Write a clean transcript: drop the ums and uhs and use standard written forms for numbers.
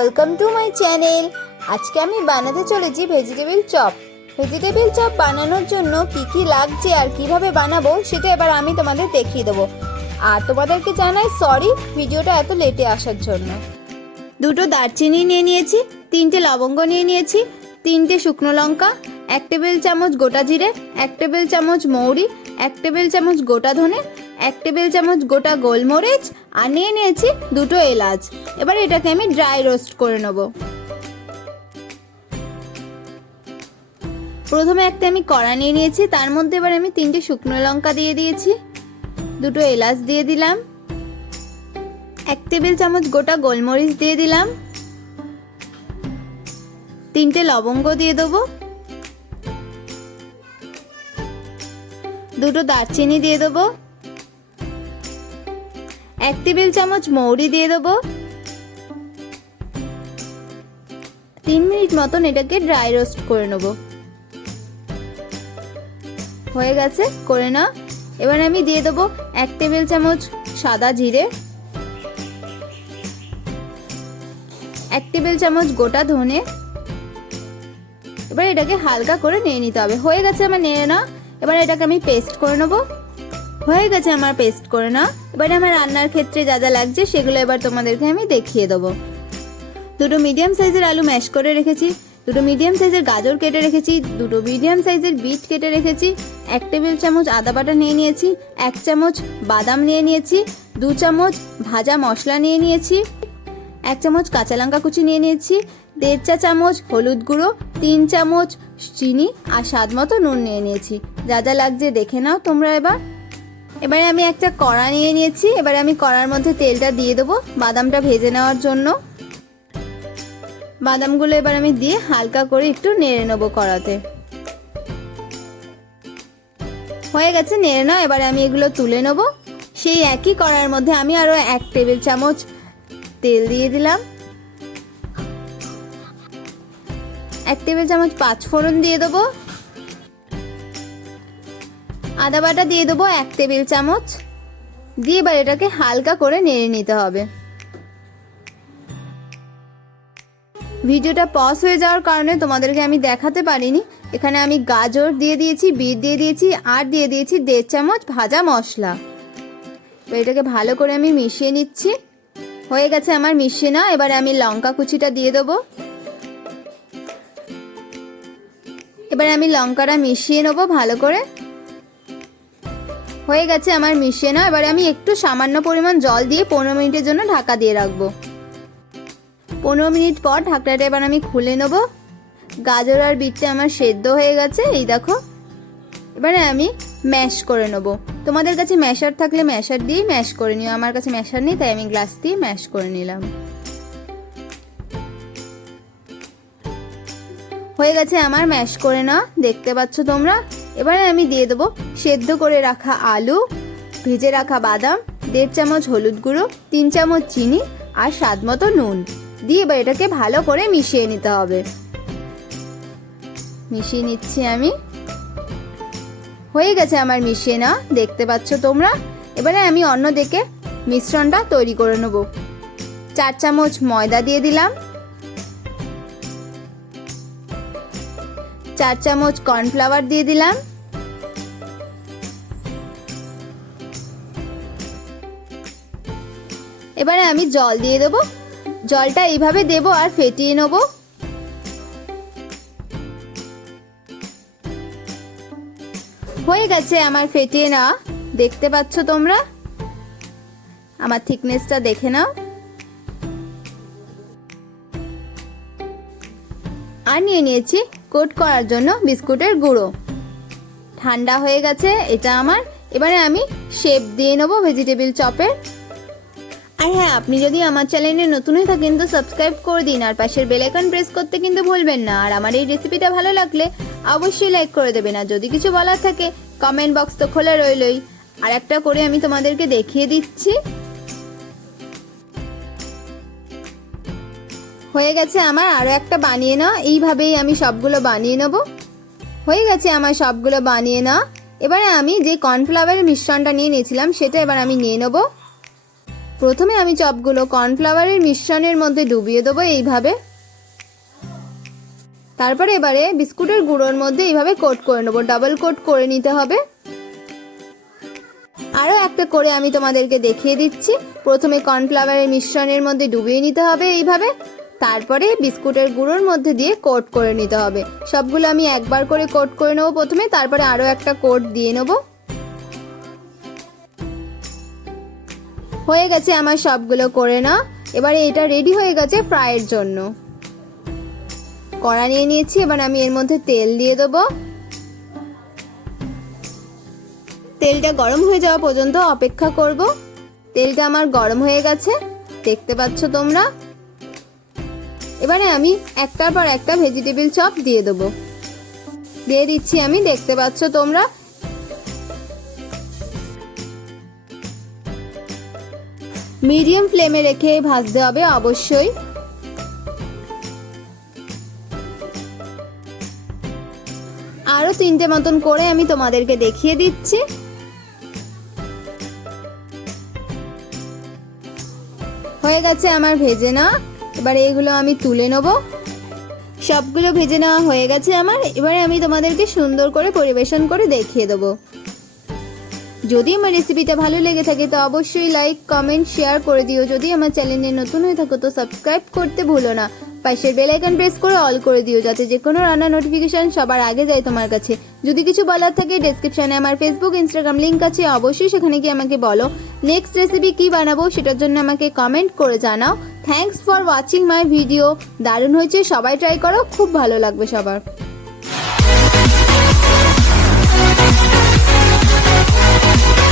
Welcome to my channel. আজকে আমি বানাতে চলেছি ভেজিটেবিল চপ। ভেজিটেবিল চপ বানানোর জন্য কি লাগছে আর কিভাবে বানাবো সেটা এবার আমি তোমাদের দেখিয়ে দেবো। আর তোমাদেরকে জানাই সরি ভিডিওটা এত লেটে আসার জন্য। দুটো দারচিনি নিয়ে নিয়েছি, 3টে লবঙ্গ নিয়ে নিয়েছি, 3টে শুকনো লঙ্কা, 1 টেবিল চামচ গোটা জিরে, 1 টেবিল চামচ মৌরি, 1 টেবিল চামচ গোটা ধনে, 1 টেবিল চামচ গোটা গোলমরিচ আর নিয়ে নিয়েছি 2টো এলাচ। এবার এটাকে আমি ড্রাই রোস্ট করে নেব। প্রথমে একটা আমি কড়া নিয়ে নিয়েছি, তার মধ্যে এবার আমি 3টে শুকনো লঙ্কা দিয়ে দিয়েছি, 2টো এলাচ দিয়ে দিলাম, 1 টেবিল চামচ গোটা গোলমরিচ দিয়ে দিলাম, 3টে লবঙ্গ দিয়ে দেবো, 2টো দারচিনি দিয়ে দেবো, 1 টেবিল চামচ মৌরি দিয়ে দেবো। 3 মিনিট মতন এটাকে ড্রাই রোস্ট করে নেব। হয়ে গেছে করে না। এবার আমি দিয়ে দেবো 1 টেবিল চামচ সাদা জিরে, 1 টেবিল চামচ গোটা ধনে। এবার এটাকে হালকা করে নিয়ে নিতে হবে। হয়ে গেছে আমার নিয়ে না। এবার এটাকে আমি পেস্ট করে নেব। হয়ে গেছে আমার পেস্ট করে না। এবারে আমার রান্নার ক্ষেত্রে যা যা লাগছে সেগুলো এবার তোমাদেরকে আমি দেখিয়ে দেবো। 2টো মিডিয়াম সাইজের আলু ম্যাশ করে রেখেছি, 2টো মিডিয়াম সাইজের গাজর কেটে রেখেছি, 2টো মিডিয়াম সাইজের বিট কেটে রেখেছি, 1 টেবিল চামচ আদা বাটা নিয়ে নিয়েছি, 1 চামচ বাদাম নিয়ে নিয়েছি, 2 চামচ ভাজা মশলা নিয়ে নিয়েছি, 1 চামচ কাঁচা লঙ্কা কুচি নিয়ে নিয়েছি, 1.5 চা চামচ হলুদ গুঁড়ো, 3 চামচ চিনি আর স্বাদ মতো নুন নিয়ে নিয়েছি। যা যা লাগছে দেখে নাও তোমরা। এবারে আমি একটা কড়া নিয়ে নিয়েছি। এবারে আমি কড়ার মধ্যে তেলটা দিয়ে দেবো বাদামটা ভেজে নেওয়ার জন্য। বাদামগুলো এবার আমি দিয়ে হালকা করে একটু নেড়ে নেবো কড়াতে। হয়ে গেছে নেড়ে নাও। এবারে আমি এগুলো তুলে নেবো। সেই একই কড়ার মধ্যে আমি আরও 1 টেবিল চামচ তেল দিয়ে দিলাম, 1 টেবিল চামচ 5 ফোড়ন দিয়ে দেবো, আদা বাটা দিয়ে দেবো 1 টেবিল চামচ দিয়ে এবার এটাকে হালকা করে নেড়ে নিতে হবে। ভিডিওটা পজ হয়ে যাওয়ার কারণে তোমাদেরকে আমি দেখাতে পারিনি। এখানে আমি গাজর দিয়ে দিয়েছি, বিট দিয়ে দিয়েছি আর দিয়ে দিয়েছি 1.5 চামচ ভাজা মশলা। এটাকে ভালো করে আমি মিশিয়ে নিচ্ছি। হয়ে গেছে আমার মিশিয়ে না। এবারে আমি লঙ্কা কুচিটা দিয়ে দেবো। এবারে আমি লঙ্কাটা মিশিয়ে নেবো ভালো করে। হয়ে গেছে আমার মিশিয়ে না। এবারে আমি একটু সামান্য পরিমাণ জল দিয়ে 15 মিনিটের জন্য ঢাকা দিয়ে রাখবো। 15 মিনিট পর ঢাকনাটা এবার আমি খুলে নেব। গাজর আর বিটটা আমার সেদ্ধ হয়ে গেছে, এই দেখো। এবারে আমি ম্যাশ করে নেব। তোমাদের কাছে ম্যাশার থাকলে ম্যাশার দিয়ে ম্যাশ করে নিও। আমার কাছে ম্যাশার নেই, তাই আমি গ্লাস দিয়ে ম্যাশ করে নিলাম। হয়ে গেছে আমার ম্যাশ করে না, দেখতে পাচ্ছ তোমরা। এবারে আমি দিয়ে দেবো সেদ্ধ করে রাখা আলু, ভেজে রাখা বাদাম, 1.5 চামচ হলুদ গুঁড়ো, 3 চামচ চিনি আর স্বাদ মতো নুন দিয়ে এবার এটাকে ভালো করে মিশিয়ে নিতে হবে। মিশিয়ে নিচ্ছি আমি। হয়ে গেছে আমার মিশিয়ে না, দেখতে পাচ্ছ তোমরা। এবারে আমি অন্যদিকে মিশ্রণটা তৈরি করে নেব। 4 চামচ ময়দা দিয়ে দিলাম, 4 চামচ কর্নফ্লাওয়ার দিয়ে দিলাম, এবারে আমি জল দিয়ে দেবো। জলটা এইভাবে দেবো আর ফেটিয়ে নেব। হয়ে গেছে আমার ফেটিয়ে না, দেখতে পাচ্ছ তোমরা। আমার থিকনেসটা দেখে নাও। আর নিয়ে নিয়েছি কোট করার জন্য বিস্কুটের গুঁড়ো। ঠান্ডা হয়ে গেছে এটা আমার। এবারে আমি শেপ দিয়ে নেবো ভেজিটেবিল চপের। আর হ্যাঁ, আপনি যদি আমার চ্যানেলে নতুন হয়ে থাকেন তো সাবস্ক্রাইব করে দিন আর পাশের বেল আইকন প্রেস করতে কিন্তু ভুলবেন না। আর আমার এই রেসিপিটা ভালো লাগলে অবশ্যই লাইক করে দেবেন। আর যদি কিছু বলার থাকে কমেন্ট বক্স তো খোলা রইলই। আর একটা করে আমি তোমাদেরকে দেখিয়ে দিচ্ছি। হয়ে গেছে আমার আরও একটা বানিয়ে নাও। এইভাবেই আমি সবগুলো বানিয়ে নেব। হয়ে গেছে আমার সবগুলো বানিয়ে নাও। এবারে আমি যে কর্নফ্লাওয়ারের মিশ্রণটা নিয়ে নিয়েছিলাম সেটা এবার আমি নিয়ে নেব। প্রথমে আমি চপগুলো কর্নফ্লাওয়ারের মিশ্রণের মধ্যে ডুবিয়ে দেবো এইভাবে। তারপরে এবারে বিস্কুটের গুঁড়োর মধ্যে এইভাবে কোট করে নেবো, ডাবল কোট করে নিতে হবে। আরও একটা করে আমি তোমাদেরকে দেখিয়ে দিচ্ছি। প্রথমে কর্নফ্লাওয়ারের মিশ্রণের মধ্যে ডুবিয়ে নিতে হবে এইভাবে, তারপরে বিস্কুটের গুঁড়োর মধ্যে দিয়ে কোট করে নিতে হবে। সবগুলো আমি একবার করে কোট করে নেবো প্রথমে, তারপরে আরও একটা কোট দিয়ে নেবো। হয়ে গেছে আমার সবগুলো করে না। এবারে এটা রেডি হয়ে গেছে ফ্রাইয়ের জন্য। কড়া নিয়ে নিয়েছি, এবার আমি এর মধ্যে তেল দিয়ে দেবো। তেলটা গরম হয়ে যাওয়া পর্যন্ত অপেক্ষা করব। তেলটা আমার গরম হয়ে গেছে, দেখতে পাচ্ছ তোমরা। এবারে আমি একটার পর একটা ভেজিটেবিল চপ দিয়ে দেবো। দিয়ে দিচ্ছি আমি, দেখতে পাচ্ছ তোমরা। মিডিয়াম ফ্লেমে রেখে ভাজতে হবে অবশ্যই। আরো 3টে মতন করে আমি তোমাদেরকে দেখিয়ে দিচ্ছি। হয়ে গেছে আমার ভেজে না। এবারে এগুলো আমি তুলে নেব। সবগুলো ভেজে নেওয়া হয়ে গেছে আমার। এবারে আমি তোমাদেরকে সুন্দর করে পরিবেশন করে দেখিয়ে দেবো। যদি আমার রেসিপিটা ভালো লেগে থাকে তো অবশ্যই লাইক, কমেন্ট, শেয়ার করে দিও। যদি আমার চ্যানেলে নতুন হয়ে থাকো তো সাবস্ক্রাইব করতে ভুলো না। পাশের বেল আইকন প্রেস করে অল করে দিও, যাতে যে কোনো রান্নার নোটিফিকেশন সবার আগে যায় তোমার কাছে। যদি কিছু বলার থাকে ডেসক্রিপশনে আমার ফেসবুক, ইনস্টাগ্রাম লিংক আছে, অবশ্যই সেখানে গিয়ে আমাকে বলো। নেক্সট রেসিপি কি বানাবো সেটার জন্য আমাকে কমেন্ট করে জানাও। Thanks for watching my video. দারুণ হয়েছে, সবাই ট্রাই করো, খুব ভালো লাগবে সবার।